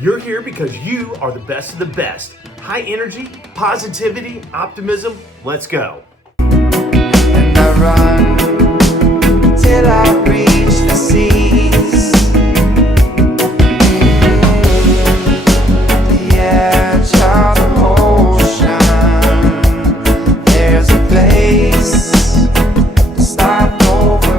You're here because you are the best of the best. High energy, positivity, optimism. Let's go. And I run till I reach the seas, the edge of the ocean. There's a place to start over.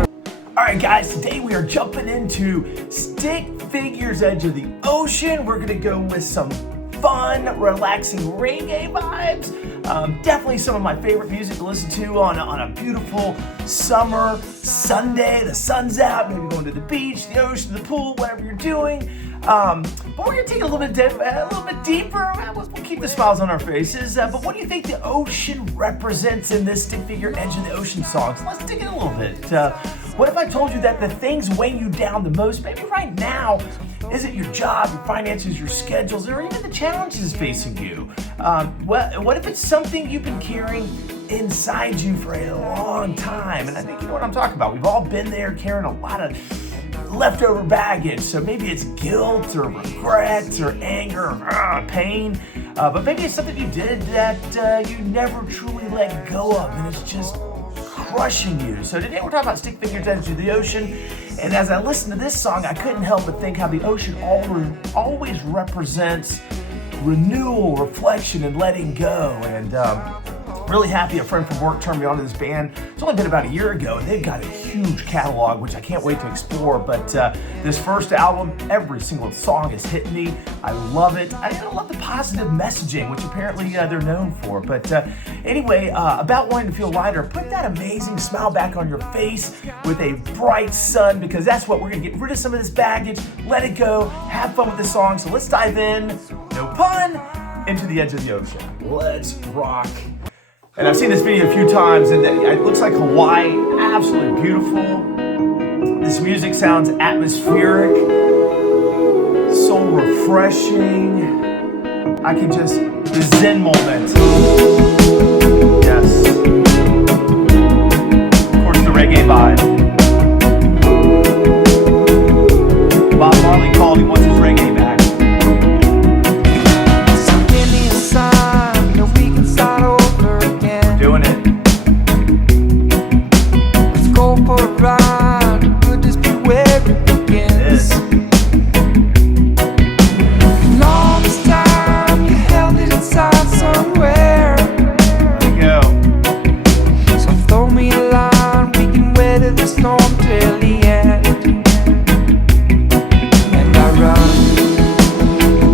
All right, guys, today we are jumping into Stick Figures Edge of the Ocean. We're gonna go with some fun, relaxing reggae vibes. Definitely some of my favorite music to listen to on a beautiful summer Sunday. The sun's out, maybe going to the beach, the ocean, the pool, whatever you're doing. But we're gonna take a little bit deeper. We'll keep the smiles on our faces. But what do you think the ocean represents in this Stick Figure Edge of the Ocean song? So let's dig in a little bit. What if I told you that the things weighing you down the most, maybe right now, isn't your job, your finances, your schedules, or even the challenges facing you? What if it's something you've been carrying inside you for a long time? And I think you know what I'm talking about. We've all been there carrying a lot of leftover baggage. So maybe it's guilt or regret or anger or pain. But maybe it's something you did that you never truly let go of, and it's just crushing you. So today we're talking about Stick Figures Edge of the Ocean, and as I listened to this song, I couldn't help but think how the ocean always represents renewal, reflection, and letting go. And really happy a friend from work turned me on to this band. It's only been about a year ago, and they've got a huge catalog, which I can't wait to explore. But this first album, every single song is hitting me. I love it. I love the positive messaging, which apparently they're known for. But anyway, about wanting to feel lighter, put that amazing smile back on your face with a bright sun, because that's what we're gonna get rid of some of this baggage, let it go, have fun with the song. So let's dive in, no pun, into the edge of the ocean. Let's rock. And I've seen this video a few times, and it looks like Hawaii, absolutely beautiful. This music sounds atmospheric, so refreshing. I can just, the Zen moment. Yes. Of course, the reggae vibe. Bob Marley called, he wants his reggae back. So give me a sign that we can start over again. Doing it. Let's go for a ride. Could this be where it begins? And all this time you held it inside somewhere. There we go. So throw me a line, we can weather the storm till the end. And I run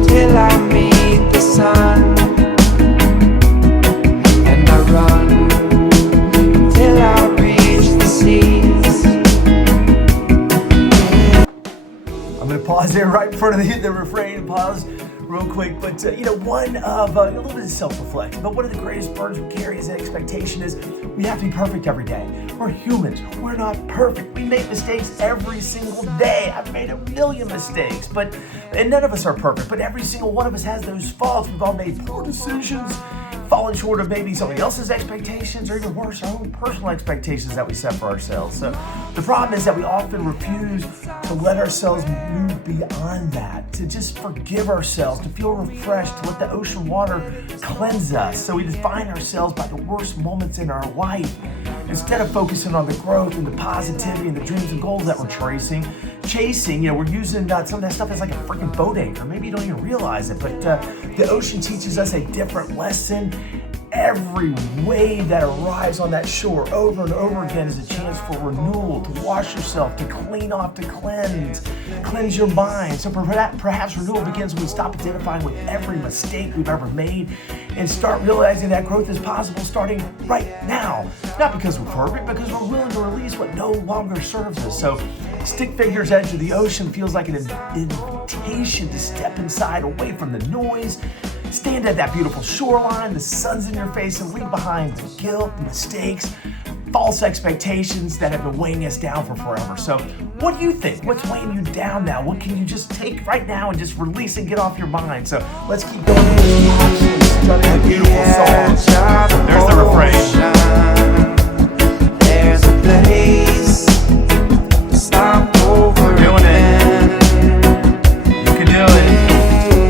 till I meet the sun. And I run till I reach the seas. I'm going to pause there right in front of the refrain, pause real quick. But, one of a little bit of self-reflection. But one of the greatest burdens we carry as an expectation is we have to be perfect every day. We're humans. We're not perfect. We make mistakes every single day. I've made a million mistakes, and none of us are perfect. But every single one of us has those faults. We've all made poor decisions, falling short of maybe somebody else's expectations, or even worse, our own personal expectations that we set for ourselves. So the problem is that we often refuse to let ourselves move beyond that, to just forgive ourselves, to feel refreshed, to let the ocean water cleanse us. So we define ourselves by the worst moments in our life, instead of focusing on the growth and the positivity and the dreams and goals that we're chasing. We're using some of that stuff as like a freaking boat anchor. Maybe you don't even realize it, but the ocean teaches us a different lesson. Every wave that arrives on that shore over and over again is a chance for renewal, to wash yourself, to clean off, to cleanse your mind. So perhaps renewal begins when we stop identifying with every mistake we've ever made and start realizing that growth is possible starting right now. Not because we're perfect, because we're willing to release what no longer serves us. So Stick Figures Edge of the Ocean feels like an invitation to step inside, away from the noise, stand at that beautiful shoreline, the sun's in your face, and leave behind the guilt, the mistakes, false expectations that have been weighing us down for forever. So what do you think? What's weighing you down now? What can you just take right now and just release and get off your mind? So let's keep going. Stunning, beautiful song. There's the refrain. There's a place to start over. Doing it. You can do it.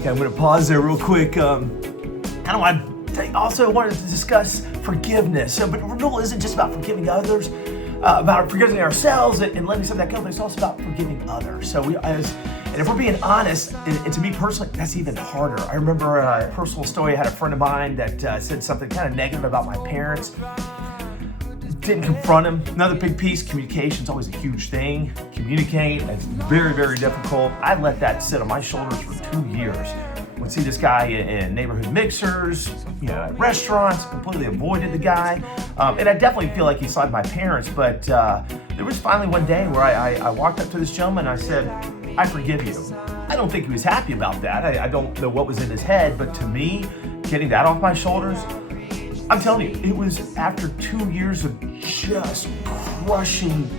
Okay, I'm going to pause there real quick. Also wanted to discuss forgiveness. But renewal isn't just about forgiving others, about forgiving ourselves and letting some of that go, but it's also about forgiving others. So and if we're being honest, and to me personally, that's even harder. I remember a personal story. I had a friend of mine that said something kind of negative about my parents. Didn't confront him. Another big piece, communication is always a huge thing. Communicate, it's very, very difficult. I let that sit on my shoulders for 2 years. Would see this guy in neighborhood mixers, at restaurants, completely avoided the guy. And I definitely feel like he slighted my parents, but there was finally one day where I walked up to this gentleman and I said, I forgive you. I don't think he was happy about that. I don't know what was in his head, but to me, getting that off my shoulders, I'm telling you, it was after 2 years of just crushing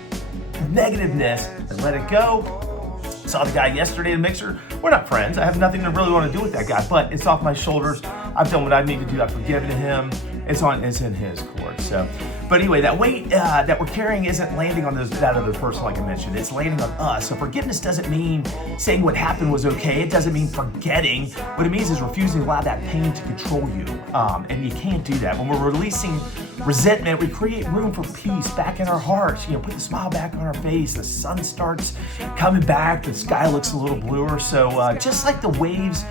negativeness. I let it go. Saw the guy yesterday in the mixer. We're not friends. I have nothing to really want to do with that guy, but it's off my shoulders. I've done what I need to do. I've forgiven him. It's in his court. So, but anyway, that weight that we're carrying isn't landing on that other person, like I mentioned. It's landing on us. So forgiveness doesn't mean saying what happened was okay. It doesn't mean forgetting. What it means is refusing to allow that pain to control you. And you can't do that. When we're releasing resentment, we create room for peace back in our hearts. Put the smile back on our face. The sun starts coming back. The sky looks a little bluer. So just like the waves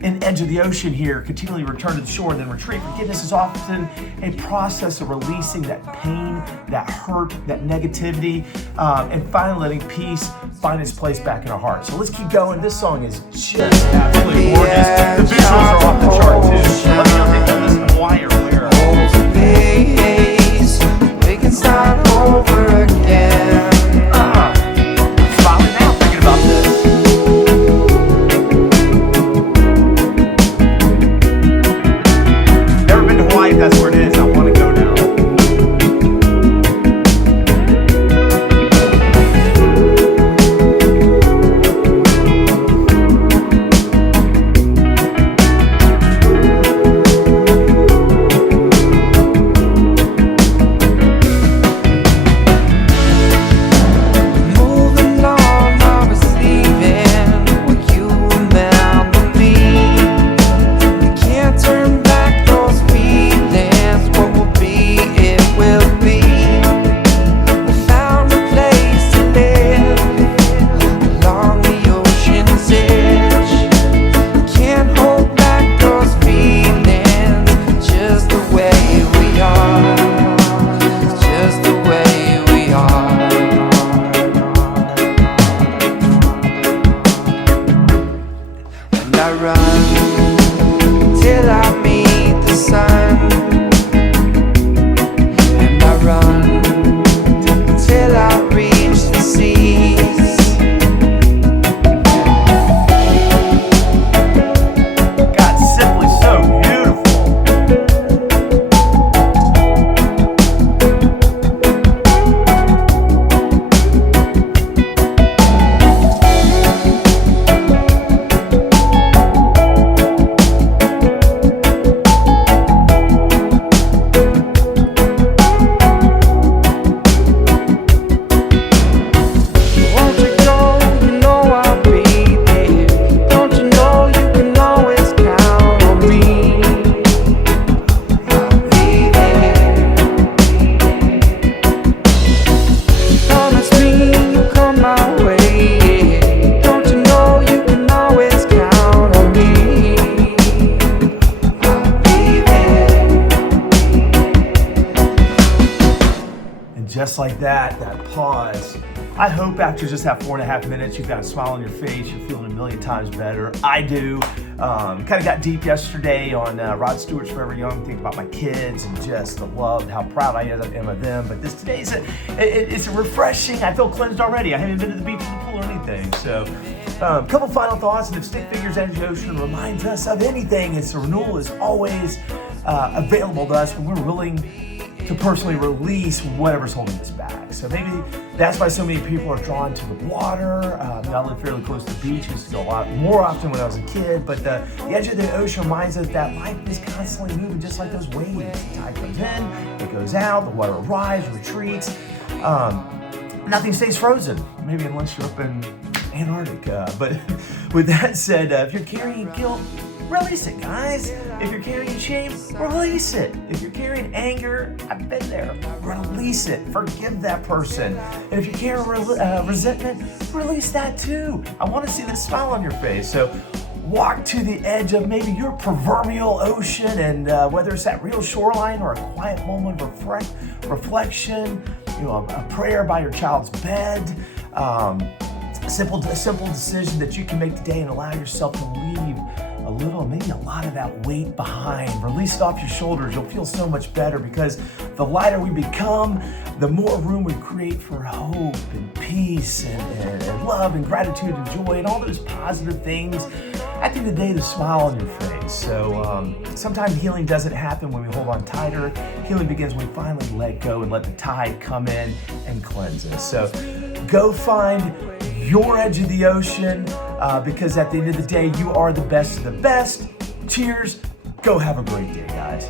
in the edge of the ocean here continually return to the shore and then retreat, forgiveness is often a process of releasing that pain, that hurt, that negativity, and finally letting peace find its place back in our hearts. So let's keep going. This song is just absolutely gorgeous. The visuals are off the chart too. So let me know if you listen to Wire Where. We can start over again. Smiling now, thinking about this. That's where it is. I want to go now. Moving on, I was leaving. Will you remember me? You can't turn back those feelings. What will be, it will be. We found a place to live along the ocean's edge. Can't hold back those feelings. Just the way we are. Just the way we are. And I run till I meet the sun. And I run till I reach the seas. God, simply so beautiful. Won't you go? You know I'll be there. Don't you know you can always count on me? I'll be there. Promise me you'll come my way. Don't you know you can always count on me? I'll be there. And just like that pause. I hope after just that 4.5 minutes, you've got a smile on your face. You're feeling a million times better. I do. Kind of got deep yesterday on Rod Stewart's Forever Young, thinking about my kids and just the love, how proud I am of them. But today's it's refreshing. I feel cleansed already. I haven't been to the beach or the pool or anything. So a couple final thoughts. And if stick figures edge the ocean reminds us of anything, it's renewal is always available to us when we're willing to personally release whatever's holding us back. So maybe that's why so many people are drawn to the water. I live fairly close to the beach. I used to go a lot more often when I was a kid, but the edge of the ocean reminds us that life is constantly moving just like those waves. The tide comes in, it goes out, the water arrives, retreats. Nothing stays frozen, maybe unless you're up in Antarctica. But with that said, if you're carrying guilt, release it, guys. If you're carrying shame, release it. If you're carrying anger, I've been there. Release it. Forgive that person. And if you carry resentment, release that too. I want to see the smile on your face. So walk to the edge of maybe your proverbial ocean, and whether it's that real shoreline or a quiet moment of reflection, a prayer by your child's bed, a simple decision that you can make today and allow yourself to leave a little, maybe a lot of that weight behind. Release it off your shoulders. You'll feel so much better, because the lighter we become, the more room we create for hope and peace and love and gratitude and joy and all those positive things. At the end of the day, the smile on your face. So sometimes healing doesn't happen when we hold on tighter. Healing begins when we finally let go and let the tide come in and cleanse us. So go find your edge of the ocean, because at the end of the day, you are the best of the best. Cheers. Go have a great day, guys.